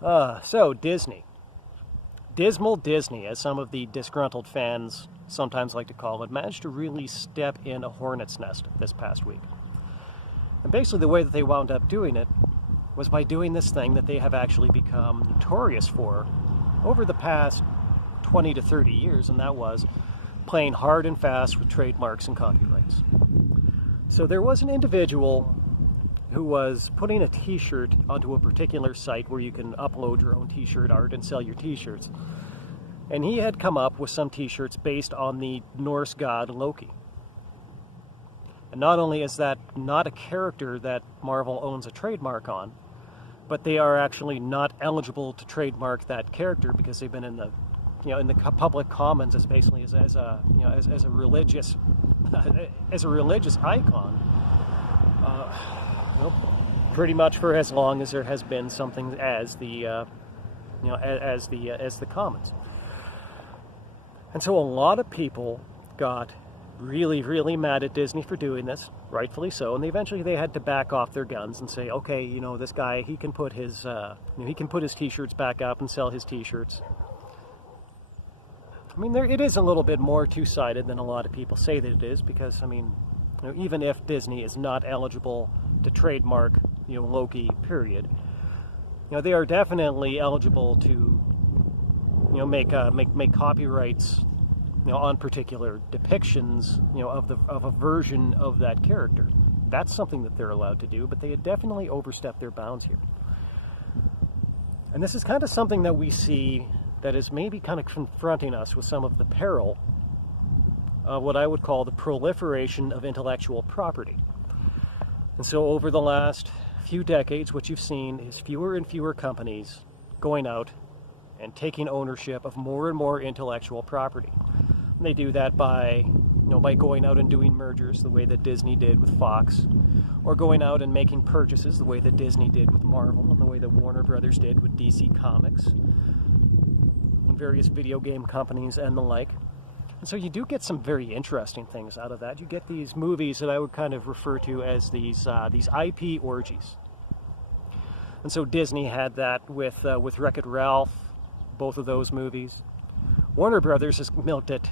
So Disney. Dismal Disney, as some of the disgruntled fans sometimes like to call it, managed to really step in a hornet's nest this past week. And basically the way that they wound up doing it was by doing this thing that they have actually become notorious for over the past 20 to 30 years, and that was playing hard and fast with trademarks and copyrights. So there was an individual who was putting a t-shirt onto a particular site where you can upload your own t-shirt art and sell your t-shirts. And he had come up with some t-shirts based on the Norse god Loki. And not only is that not a character that Marvel owns a trademark on, but they are actually not eligible to trademark that character because they've been in the, in the public commons as basically as a religious, as a religious icon. Pretty much for as long as there has been something as the, as the commons. And so a lot of people got really, really mad at Disney for doing this, rightfully so, and they had to back off their guns and say, okay, this guy, he can put his, he can put his t-shirts back up and sell his t-shirts. I mean, it is a little bit more two-sided than a lot of people say that it is, because, even if Disney is not eligible to trademark, Loki, period, they are definitely eligible to, make copyrights, on particular depictions, of a version of that character. That's something that they're allowed to do, but they had definitely overstepped their bounds here. And this is kind of something that we see that is maybe kind of confronting us with some of the peril of what I would call the proliferation of intellectual property. And so over the last few decades, what you've seen is fewer and fewer companies going out and taking ownership of more and more intellectual property. And they do that by going out and doing mergers the way that Disney did with Fox, or going out and making purchases the way that Disney did with Marvel and the way that Warner Brothers did with DC Comics and various video game companies and the like. And so you do get some very interesting things out of that. You get these movies that I would kind of refer to as these IP orgies. And so Disney had that with Wreck-It Ralph, both of those movies. Warner Brothers has milked it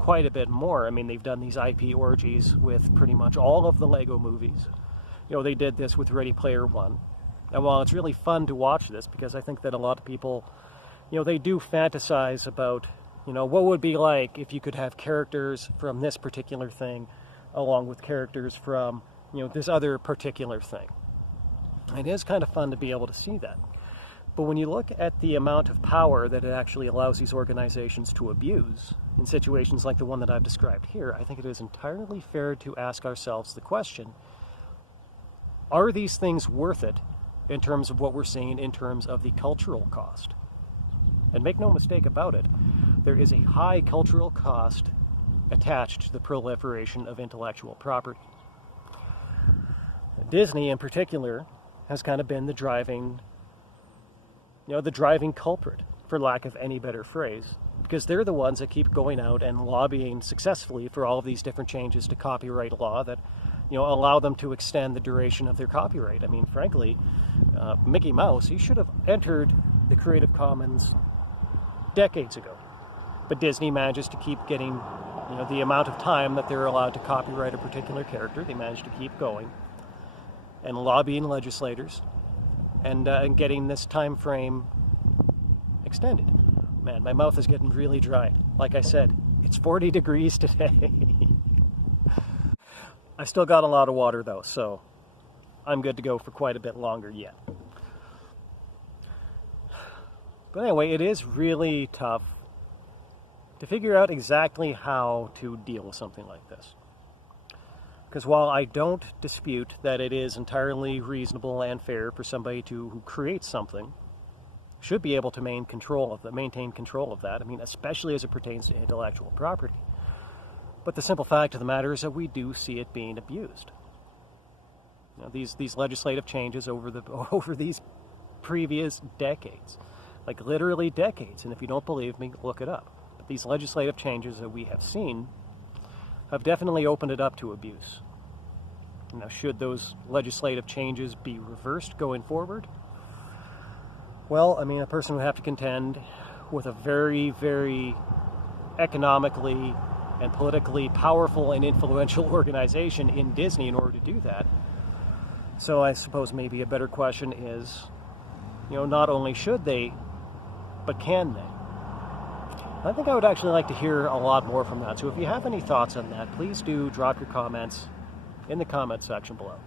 quite a bit more. I mean, they've done these IP orgies with pretty much all of the Lego movies. They did this with Ready Player One. And while it's really fun to watch this, because I think that a lot of people, they do fantasize about, what would be like if you could have characters from this particular thing along with characters from, this other particular thing. It is kind of fun to be able to see that. But when you look at the amount of power that it actually allows these organizations to abuse in situations like the one that I've described here, I think it is entirely fair to ask ourselves the question, are these things worth it in terms of what we're seeing in terms of the cultural cost? And make no mistake about it, there is a high cultural cost attached to the proliferation of intellectual property. Disney in particular has kind of been the driving culprit, for lack of any better phrase, because they're the ones that keep going out and lobbying successfully for all of these different changes to copyright law that, allow them to extend the duration of their copyright. I mean, frankly, Mickey Mouse, he should have entered the Creative Commons decades ago, but Disney manages to keep getting, the amount of time that they're allowed to copyright a particular character. They manage to keep going and lobbying legislators and getting this time frame extended. Man, my mouth is getting really dry. Like I said, it's 40 degrees today. I still got a lot of water though, so I'm good to go for quite a bit longer yet. But anyway, it is really tough to figure out exactly how to deal with something like this. Because while I don't dispute that it is entirely reasonable and fair for somebody who creates something, should be able to maintain control of that, I mean, especially as it pertains to intellectual property. But the simple fact of the matter is that we do see it being abused. These legislative changes over these previous decades, like literally decades, and if you don't believe me, look it up. But these legislative changes that we have seen have definitely opened it up to abuse. Now, should those legislative changes be reversed going forward? Well, I mean, a person would have to contend with a very, very economically and politically powerful and influential organization in Disney in order to do that. So I suppose maybe a better question is, not only should they, but can they? I think I would actually like to hear a lot more from that. So if you have any thoughts on that, please do drop your comments in the comment section below.